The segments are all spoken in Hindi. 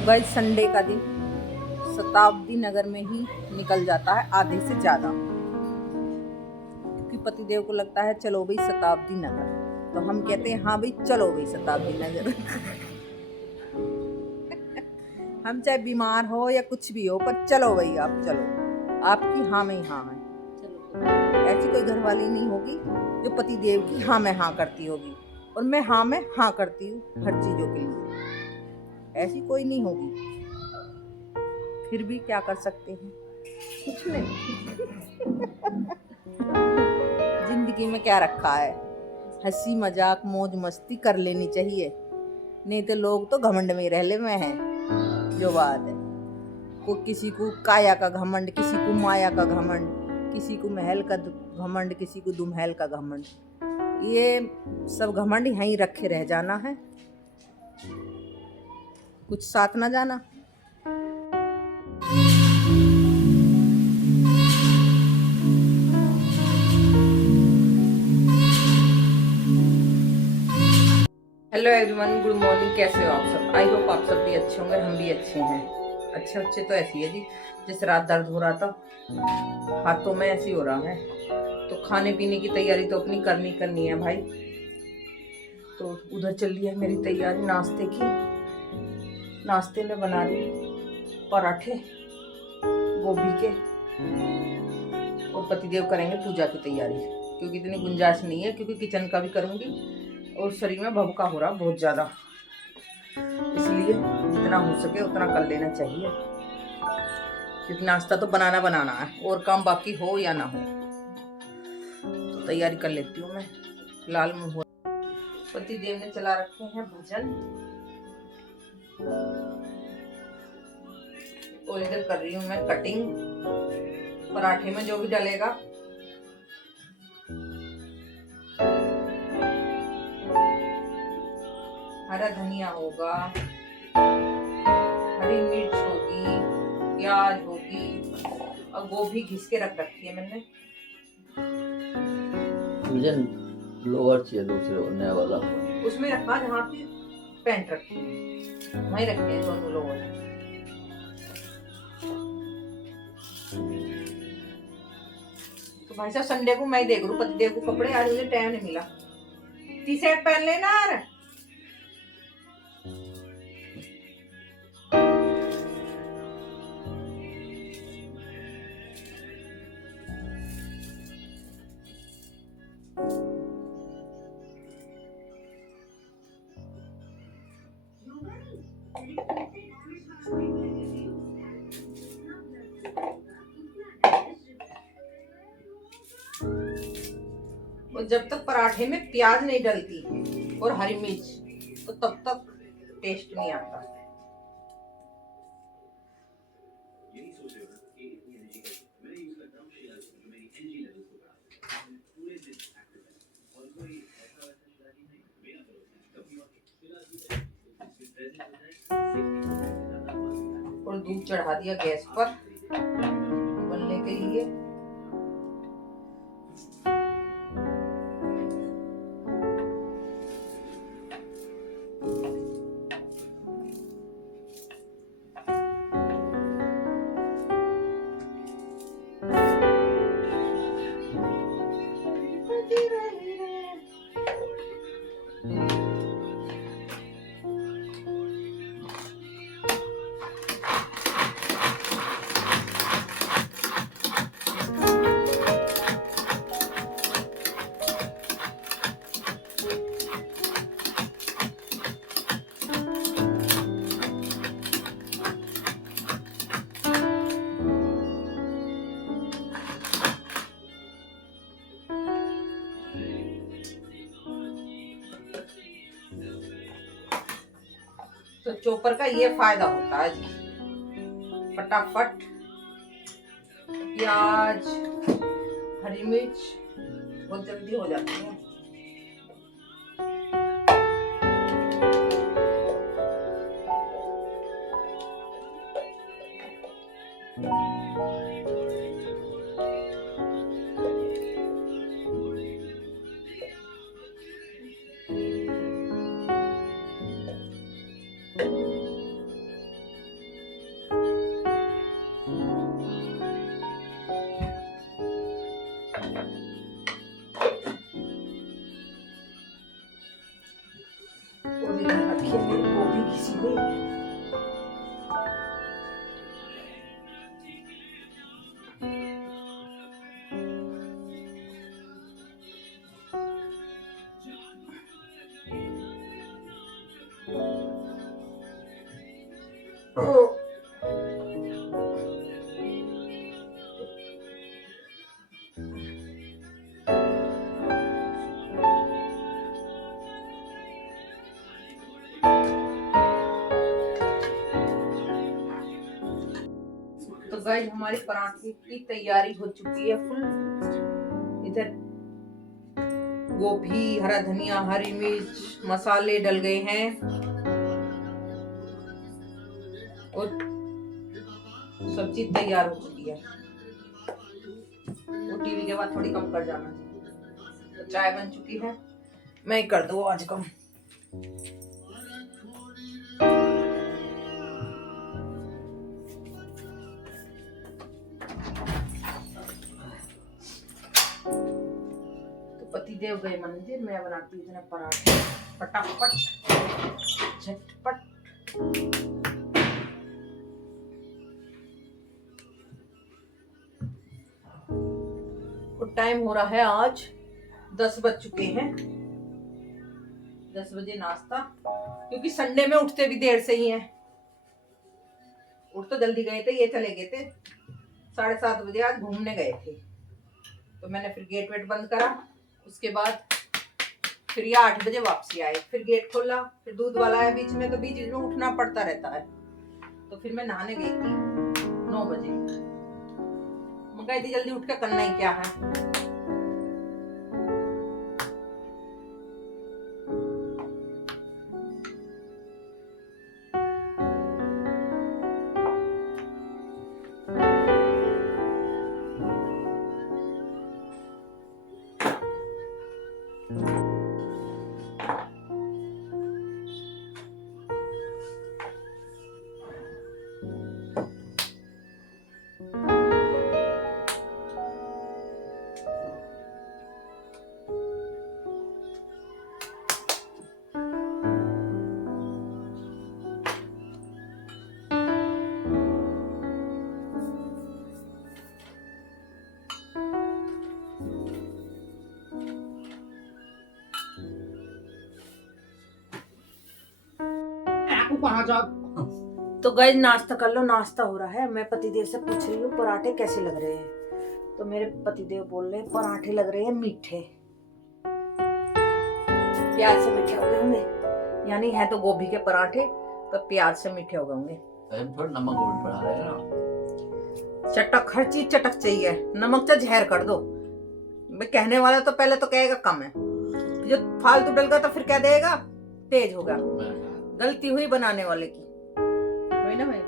तो गाइस संडे का दिन शताब्दी नगर में ही निकल जाता है आधे से ज़्यादा, क्योंकि पतिदेव को लगता है चलो भाई शताब्दी नगर, तो हम कहते हैं हाँ भाई चलो भाई शताब्दी नगर। हम चाहे बीमार हो या कुछ भी हो पर चलो भाई आप चलो, आपकी हाँ में हाँ है। ऐसी कोई घरवाली नहीं होगी जो पतिदेव की हाँ में हाँ करती होगी, और मैं हाँ में हाँ करती हूँ हर चीज़ों के लिए, ऐसी कोई नहीं होगी। फिर भी क्या कर सकते हैं, कुछ नहीं। जिंदगी में क्या रखा है, हंसी मजाक मौज मस्ती कर लेनी चाहिए, नहीं तो लोग तो घमंड में रह ले में हैं। जो बात है, को किसी को काया का घमंड, किसी को माया का घमंड, किसी को महल का घमंड, किसी को दुमहल का घमंड। ये सब घमंड यहीं रखे रह जाना है, कुछ साथ ना जाना। Hello everyone, good morning. कैसे हो आप सब? आई होप आप सब भी अच्छे होंगे, हम भी अच्छे हैं। अच्छे तो ऐसी है जी, जैसे रात दर्द हो रहा था हाथों में, ऐसी हो रहा है। तो खाने पीने की तैयारी तो अपनी करनी है भाई। तो उधर चल रही है मेरी तैयारी नाश्ते की। नाश्ते में बना रही पराठे गोभी के, और पतिदेव करेंगे पूजा की तैयारी, क्योंकि इतनी गुंजाइश नहीं है, क्योंकि किचन का भी करूंगी और शरीर में भभका हो रहा बहुत ज़्यादा, इसलिए जितना हो सके उतना कर लेना चाहिए, क्योंकि नाश्ता तो बनाना है, और काम बाकी हो या ना हो। तो तैयारी कर लेती हूँ मैं। लाल मुंह हो, पति देव ने चला रखे हैं भजन, और इधर कर रही हूँ मैं कटिंग पराठे में जो भी डलेगा। हरा धनिया होगा, हरी मिर्च होगी, प्याज होगी, और गोभी घिस के रख रखी है मैंने। मुझे लोअर चाहिए दूसरे नया वाला, उसमें रखा जहाँ की पैंट रखी है, वहीं रखे हैं दोनों लोअर। तो भाई साहब संडे को मैं देख रू पतिदेव को कपड़े, आज मुझे टाइम नहीं मिला। टी शर्ट पहन लेना यार। और जब तक पराठे में प्याज नहीं डलती और हरी मिर्च, तो तब तक टेस्ट नहीं आता। और दूध चढ़ा दिया गैस पर उबलने के लिए। तो चॉपर का ये फायदा होता है जी, फटाफट प्याज हरी मिर्च बहुत जल्दी हो जाती है। तो गाइस हमारी पराठे की तैयारी हो चुकी है फुल। इधर गोभी, हरा धनिया, हरी मिर्च, मसाले डल गए हैं और सब्जी तैयार हो चुकी है। वो टीवी के बाद थोड़ी कम कर जाना। तो चाय बन चुकी है, मैं ही कर दूँ आज कम। पतिदेव गए मंदिर, मैं बनाती हूँ इतने पराठे फटाफट झटपट। और टाइम हो रहा है आज 10 बज चुके हैं। 10 बजे नाश्ता, क्योंकि संडे में उठते भी देर से ही हैं। उठ तो जल्दी गए थे, ये चले गए थे 7:30 बजे, आज घूमने गए थे। तो मैंने फिर गेट वेट बंद करा। उसके बाद फिर ये 8 बजे वापसी आए, फिर गेट खोला, फिर दूध वाला आया बीच में, तो बीच में उठना पड़ता रहता है। तो फिर मैं नहाने गई थी 9 बजे। मैं कही थी जल्दी उठ के करना ही क्या है। तो गाइस नाश्ता कर लो, नाश्ता हो रहा है। मैं पतिदेव से पूछ रही हूँ पराठे कैसे लग रहे हैं। तो मेरे पतिदेव बोल रहे हैं पराठे लग रहे हैं मीठे, प्याज से मीठे हो गए होंगे। यानी है तो गोभी के पराठे, पर प्याज से मीठे हो गए होंगे। थोड़ा नमक और पड़ा है ना। चटक, हर चीज चटक चाहिए। नमक तो जहर कर दो। मैं कहने वाला तो पहले तो कहेगा कम है, जो फालतू डल गया तो फिर कह देगा तेज होगा। गलती हुई बनाने वाले की, वही ना। मैं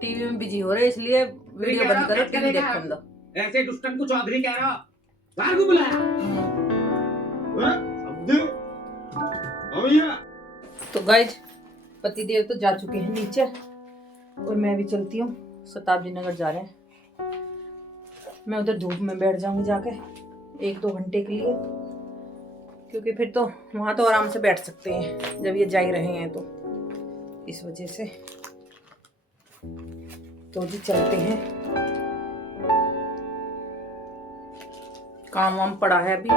टीवी में बिजी हो रहे, इसलिए वीडियो बंद करो, टीवी देखने दो। ऐसे दुष्टन को चौधरी कह रहा, बाहर क्यों बुलाया? तो गाइज पतिदेव तो जा चुके हैं नीचे, और मैं भी चलती हूँ। शताब्दी नगर जा रहे हैं। मैं उधर धूप में बैठ जाऊंगी जाके 1-2 घंटे के लिए, क्योंकि फिर तो वहां तो आराम से बैठ सकते हैं जब ये जा ही रहे हैं। तो इस वजह से तो जी चलते हैं। काम वाम पड़ा है, अभी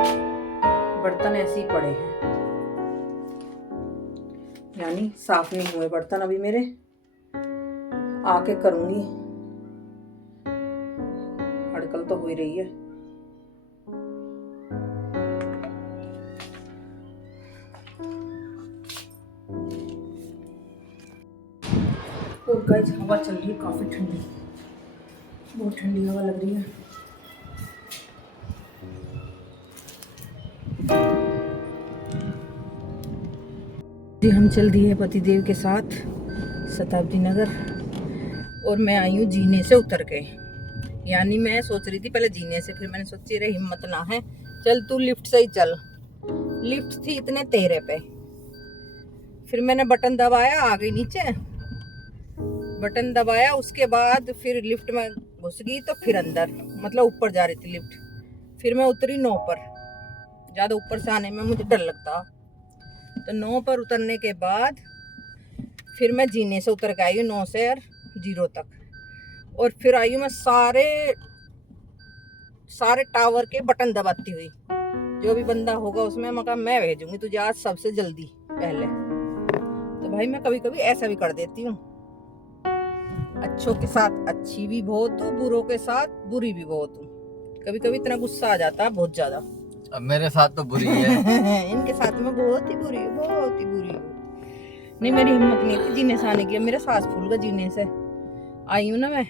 बर्तन ऐसे ही पड़े हैं, यानी साफ नहीं हुए बर्तन अभी मेरे। आके करूंगी, हड़कल तो हो ही रही है। और गाइस हवा चल रही है काफी ठंडी, बहुत ठंडी हवा लग रही है। हम चल दिए पतिदेव के साथ शताब्दी नगर, और मैं आई हूँ जीने से उतर के। यानी मैं सोच रही थी पहले जीने से, फिर मैंने सोची रे हिम्मत ना है, चल तू लिफ्ट से ही चल। लिफ्ट थी इतने 13 पे, फिर मैंने बटन दबाया, आ गई नीचे। बटन दबाया, उसके बाद फिर लिफ्ट में घुस गई, तो फिर अंदर, मतलब ऊपर जा रही थी लिफ्ट। फिर मैं उतरी 9 पर। ज़्यादा ऊपर से आने में मुझे डर लगता, तो 9 पर उतरने के बाद फिर मैं जीने से उतर के आई हूँ 9 से 0 तक। और फिर आई हूँ मैं सारे टावर के बटन दबाती हुई। जो भी बंदा होगा उसमें मैं भेजूंगी तुझे आज सबसे जल्दी पहले। तो भाई मैं कभी कभी ऐसा भी कर देती हूँ, अच्छों के साथ अच्छी भी बहुत हूँ, बुरों के साथ बुरी भी बहुत हूँ। कभी कभी इतना गुस्सा आ जाता है बहुत ज्यादा। अब मेरे साथ तो बुरी है। इनके साथ में बहुत ही बुरी हूँ, बहुत ही बुरी हूँ। नहीं मेरी हिम्मत नहीं थी जीने से आने की, मेरा सांस फूल गया जीने से आई हूँ ना मैं,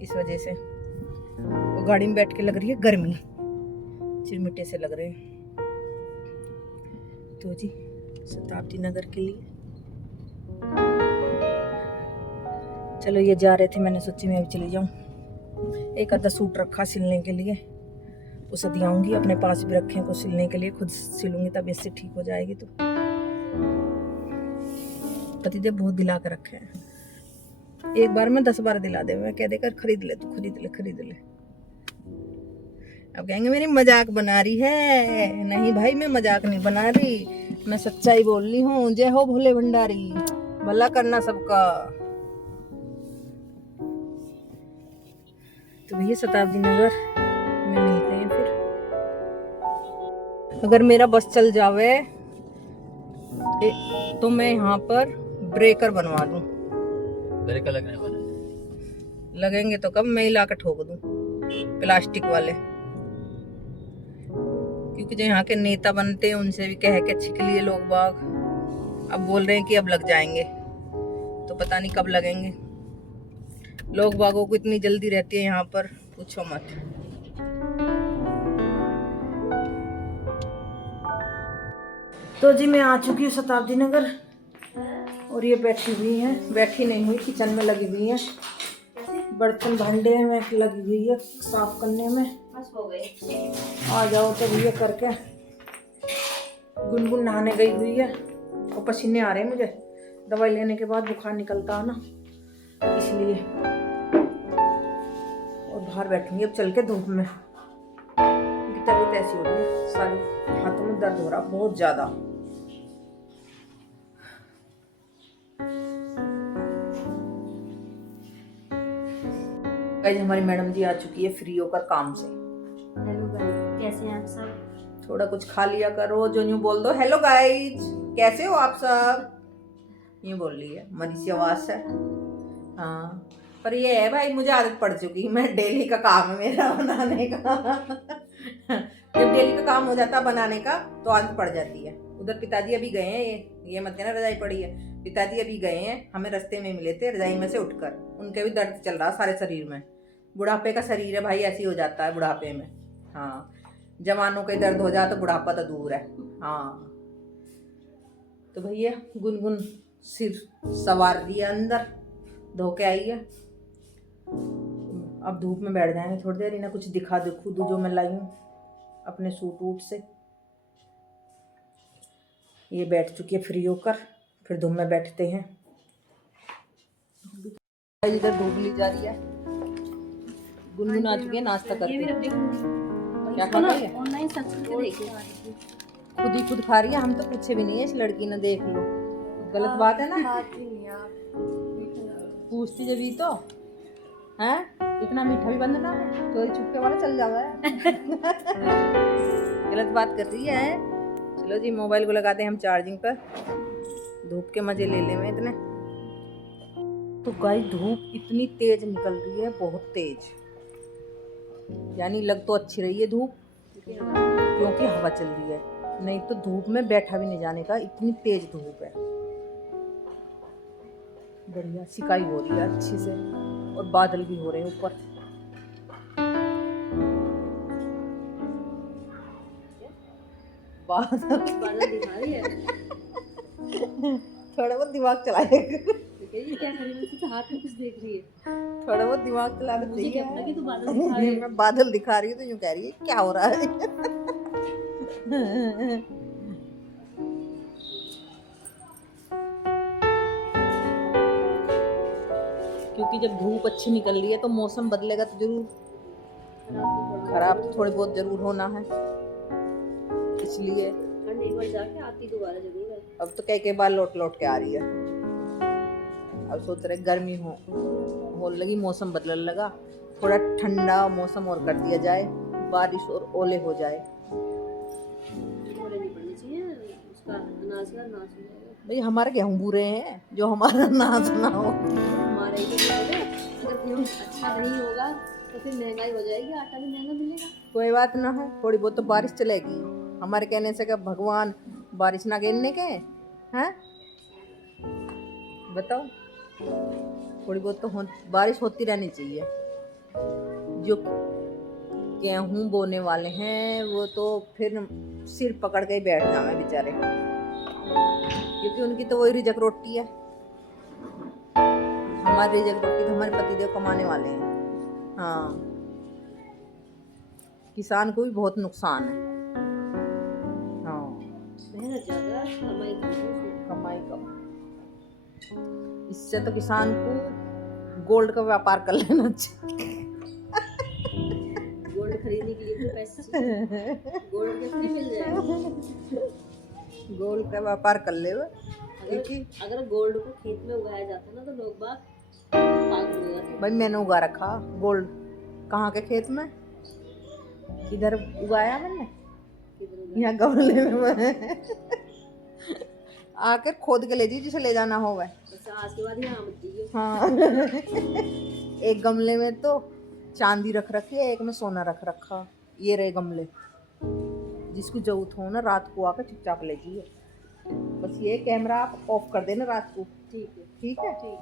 इस वजह से। वो गाड़ी में बैठ के लग रही है गर्मी, चिरमिटे से लग रहे हैं। तो जी शताब्दी नगर के लिए चलो ये जा रहे थे, मैंने सोची मैं भी चली जाऊं। एक आधा सूट रखा सिलने के लिए, उसे दियाऊंगी, अपने पास भी रखे को सिलने के लिए, खुद सिलूंगी तब इससे ठीक हो जाएगी। तो पतिदेव बहुत दिला कर रखे हैं, एक बार में 10 बार दिला दे, मैं कह देकर खरीद ले तू, खरीद ले खरीद ले। अब कहेंगे मेरी मजाक बना रही है, नहीं भाई मैं मजाक नहीं बना रही, मैं सच्चाई बोल रही हूँ। जय हो भोले भंडारी, भला करना सबका। तो भैया शताब्दी नगर में मिलते हैं फिर। अगर मेरा बस चल जावे तो मैं यहाँ पर ब्रेकर बनवा दूं। ब्रेकर लगने वाले लगेंगे तो कब, मैं ही ला कर ठोक दूं प्लास्टिक वाले, क्योंकि जो यहाँ के नेता बनते हैं उनसे भी कह के छिक लिए लोग बाग, अब बोल रहे हैं कि अब लग जाएंगे, तो पता नहीं कब लगेंगे। लोग बागों को इतनी जल्दी रहती है यहाँ पर, पूछो मत। तो जी मैं आ चुकी हूँ शताब्दी नगर, और ये बैठी हुई है, बैठी नहीं हुई, किचन में लगी हुई है, बर्तन भांडे में लगी हुई है साफ करने में। आ जाओ तो भैया करके। गुनगुन नहाने गई हुई है और पसीने आ रहे हैं मुझे, दवाई लेने के बाद बुखार निकलता है ना, इसलिए। और बाहर बैठूंगी अब चल के धूप में, क्योंकि तबीयत ऐसी हो रही है, सारी हाथों में दर्द हो रहा बहुत ज्यादा। गाइस हमारी मैडम जी आ चुकी है फ्री होकर काम से। हेलो गाइस, कैसे हैं आप सब? थोड़ा कुछ खा लिया करो, जो यूं बोल दो हेलो गाइस कैसे हो आप सब, यूं बोल रही है, मरी सी आवाज है। हाँ पर ये है भाई, मुझे आदत पड़ चुकी, मैं डेली का काम है मेरा बनाने का। जब डेली का काम हो जाता है बनाने का तो आदत पड़ जाती है। उधर पिताजी अभी गए हैं, ये मत कहना रजाई पड़ी है, पिताजी अभी गए हैं, हमें रास्ते में मिले थे रजाई में से उठकर, उनके भी दर्द चल रहा सारे शरीर में। बुढ़ापे का शरीर है भाई, ऐसे ही हो जाता है बुढ़ापे में। हाँ जवानों के दर्द हो जाए तो बुढ़ापा तो दूर है। हाँ तो भैया गुनगुन सिर सवार दिया, अंदर धो के आई है। अब धूप में बैठ जाएंगे थोड़ी देर, इन्हें कुछ दिखा दे खुद जो मैं लाई हूँ अपने सूट वूट से। ये बैठ चुकी है फ्री होकर, फिर धूप में बैठते हैं। इधर धूप ली जा रही है, गुनगुन आ चुकी है नाश्ता करके। क्या खा रही है? ऑनलाइन सर्च करके देखी, खुद ही खुद खा रही है, हम तो पूछे भी नहीं है इस लड़की ने, देख लो गलत बात है ना। पूछती जब ही तो है, इतना मीठा भी बंद ना है, चोरी छुपके वाला चल जावा है। गलत बात कर रही है। चलो जी मोबाइल को लगाते हैं हम चार्जिंग पर, धूप के मजे ले लें इतने। तो गाइस धूप इतनी तेज निकल रही है, बहुत तेज, यानी लग तो अच्छी रही है धूप क्योंकि हवा चल रही है, नहीं तो धूप में बैठा भी नहीं जाने का, इतनी तेज धूप है। बढ़िया सिकाई हो रही है अच्छी से, और बादल भी हो रहे हैं ऊपर। बादल दिखा रही है। थोड़ा बहुत दिमाग चलाए, ये क्या कर रही है? हाथ में कुछ देख रही है, थोड़ा बहुत दिमाग चला मुझे रही क्या है। पता कि तू बादल दिखा रही है। मैं बादल दिखा रही हूँ तो यूं कह रही है क्या हो रहा है। क्योंकि जब धूप अच्छी निकल रही है तो मौसम बदलेगा तो जरूर खराब तो थोड़े बहुत जरूर होना है, इसलिए ठंड एक बार जाके आती दोबारा जरूर है। अब तो कई बार लौट लौट के आ रही है। अब सोच रहे गर्मी हो लगी, मौसम बदलने लगा, थोड़ा ठंडा मौसम और कर दिया जाए, बारिश और ओले हो जाए। ओले नहीं पड़नी चाहिए, उसका अनाज का नाश हो जाएगा। भाई हमारे गेहूं बुरे हैं जो हमारा नाच ना हो। हमारे ही तो बोले, अगर गेहूं अच्छा नहीं होगा तो फिर महंगाई हो जाएगी, आटा भी महंगा मिलेगा। कोई बात ना है, थोड़ी बहुत तो बारिश चलेगी। हमारे कहने से क्या भगवान बारिश ना गिरने के हैं? बताओ, थोड़ी बहुत तो बारिश होती रहनी चाहिए। जो गेहूं बोने वाले हैं वो तो फिर सिर पकड़ के ही बैठ जाए बेचारे, क्योंकि उनकी तो वही रिजक रोटी है। हमारी रिजक रोटी तो हमारे पतिदेव कमाने वाले हैं। हाँ, किसान को भी बहुत नुकसान है। हाँ, मेहनत ज्यादा, कमाई कम। कमाई कम। इससे तो किसान को गोल्ड का व्यापार कर लेना चाहिए। गोल्ड खरीदने के लिए तो पैसे चाहिए, गोल्ड कैसे मिल जाएगा? गोल्ड का व्यापार कर ले। अगर गोल्ड को खेत में उगाया जाता ना तो लोग बाग पागल हो जाते। भाई मैंने उगा रखा गोल्ड। कहाँ के खेत में? किधर उगाया मैंने? यहाँ गमले में। आकर खोद के ले जी, जिसे ले जाना होगा। बस आज के बाद यहाँ मत दीजिए। हाँ। एक गमले में तो चांदी रख रखी है, एक में सोना रख रखा। ये रहे गमले। जिसको जरूरत हो ना रात को आकर चुपचाप ले जाइए। बस ये कैमरा आप ऑफ कर देना रात को। ठीक है, ठीक है। ठीक।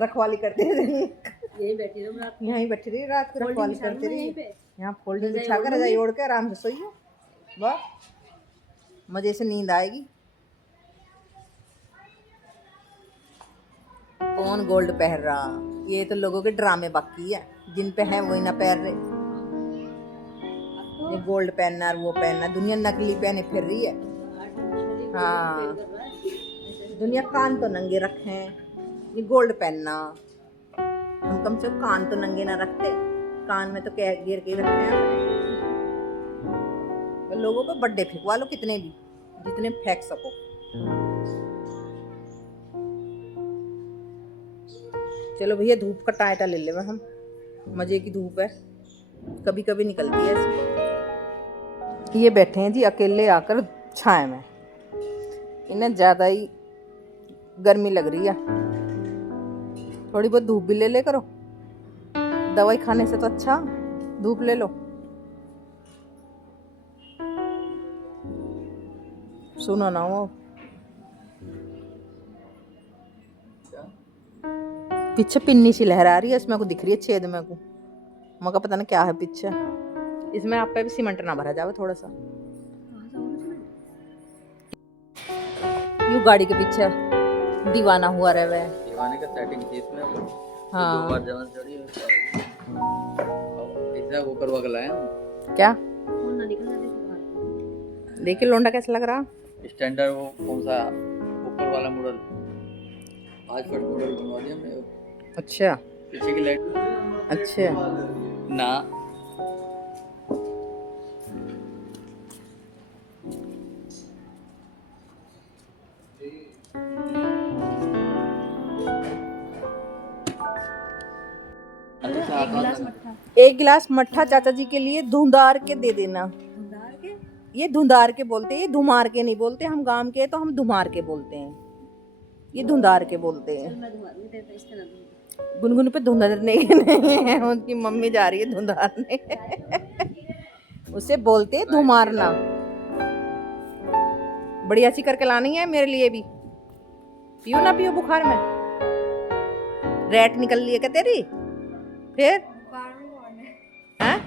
रखवाली करते रहिए। यही बैठी रहो रात को। यहीं बैठी रही रात को, रखवाली करते यहीं रहिए। पे यहाँ फोल्डिंग रजाई बिछा कर ओढ़ रजाई लूंगी। ओढ़ के आराम से सोइए। वाह, मजे से नींद आएगी। कौन गोल्ड पहन रहा? ये तो लोगों के ड्रामे बाकी है, जिन पे है वही ना पहन रहे। ये गोल्ड पहनना और वो पहनना, दुनिया नकली पहने फिर रही है। हाँ, दुनिया कान तो नंगे रखे हैं, ये गोल्ड पहनना। हम कम से कम कान तो नंगे ना रखते, कान में तो कह गिर के रखे हैं। तो लोगों पे बर्थडे फेंकवा लो, कितने भी, जितने फेंक सको। चलो भैया, धूप का टाइटा ले ले हम, मजे की धूप है, कभी कभी निकलती है ऐसी। ये बैठे हैं जी अकेले आकर छाए में, इन्हें ज़्यादा ही गर्मी लग रही है। थोड़ी बहुत धूप भी ले ले करो, दवाई खाने से तो अच्छा धूप ले लो। सुनो ना, वो पीछे पिन्नी सी लहरा रही है, इसमें को दिख रही है छेद में को, मगर पता नहीं क्या है पीछे। इसमें आप पे भी सीमेंट ना भरा जावे थोड़ा सा। यू गाड़ी के पीछे दीवाना हुआ रहे। दीवाने का सेटिंग थी इसमें। हाँ। दो बार जमा चढ़ी है। इतना वो करवा के लाया क्या फोन ना निकलना देखो। देखिए लोंडा कैसा लग रहा। स्टैंडर्ड, वो कौन सा ऊपर वाला मॉडल, आज फर्स्ट मॉडल बनवा दिया हमने। अच्छा पीछे की लाइट अच्छा। ना, एक गिलास मट्ठा चाचा जी के लिए धुंधार के दे देना। धुंधार के? ये धुंधार के बोलते हैं, ये धुमार के नहीं बोलते। हम गांव के तो हम धुमार के बोलते हैं, ये धुंधार के बोलते हैं। चल मैं धुआ दूंगी तेरे पे, इसका ना दूंगी। गुनगुन पे धुंधारने के नहीं है, उनकी मम्मी जा रही है धुंधारने। उसे बोलते हैं धुमारना। बड़ी अच्छी करके लानी है मेरे लिए भी। पियो ना पियो बुखार में, रैट निकल रही है क्या तेरी? फिर हैं?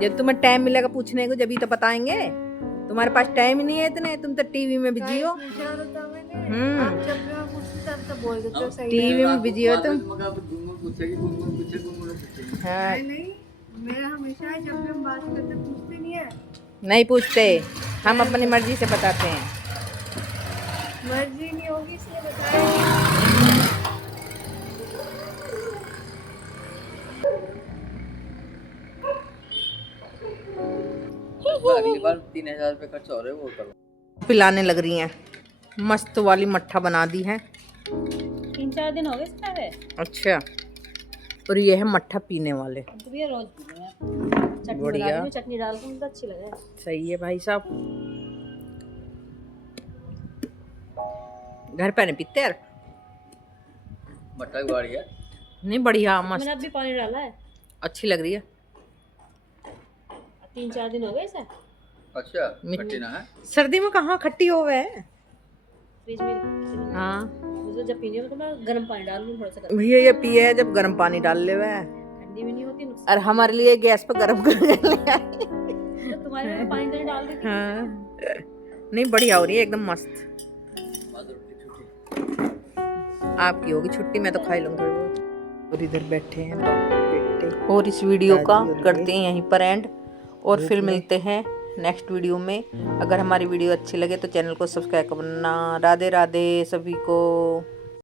जब तुम्हें टाइम मिलेगा पूछने को जब ही तो बताएंगे। तुम्हारे पास टाइम ही नहीं है इतने, तुम तो टीवी में बिजी हो। टीवी में बिजी हो तुम। हाँ, मेरा हमेशा जब भी हम बात करते पूछते नहीं है। नहीं पूछते, हम अपनी मर्जी से बताते हैं। मर्जी नहीं होगी इसलिए बताया। अगली बार 3000 रुपये खर्च हो रहे वो करो। पिलाने लग रही हैं, मस्त वाली मट्ठा बना दी है। 3-4 दिन हो गए इसका है। अच्छा, और ये है मट्ठा पीने वाले। तो भैया रोज पी लें आप। चटनी बढ़िया। बना दूंगी, चटनी डाल के मुझे अच्छी लगे। सही है भाई साहब। घर पे नहीं पीते यार। मट्टा की बाड़ी है। नहीं बढ़िया मैंने मस्त अभी पानी डाला है, अच्छी लग रही है। 3-4 दिन हो गए इसे अच्छा मिट्टी। खट्टी ना है। सर्दी में कहाँ खट्टी होवे है। फ्रिज में। हाँ मुझे जब पीनी हो तो मैं गर्म पानी डाल लूँ थोड़ा सा गर्म। भैया ये पिए है जब गर्म पानी डाल ले हुए ठंडी भी नहीं होती और नुकसान। हमारे लिए गैस पे गर्म कर ले आए। तो तुम्हारे में पानी नहीं डाल देती। हाँ नहीं बढ़िया हो रही है एकदम मस्त। माधुर की छुट्टी। आपकी होगी छुट्टी, मैं तो खा ही लूंगा बहुत। और इधर बैठे हैं बेटे। और इस वीडियो का करते हैं यहीं पर एंड और फिर मिलते हैं नेक्स्ट वीडियो में। अगर हमारी वीडियो अच्छी लगे तो चैनल को सब्सक्राइब करना। राधे राधे सभी को।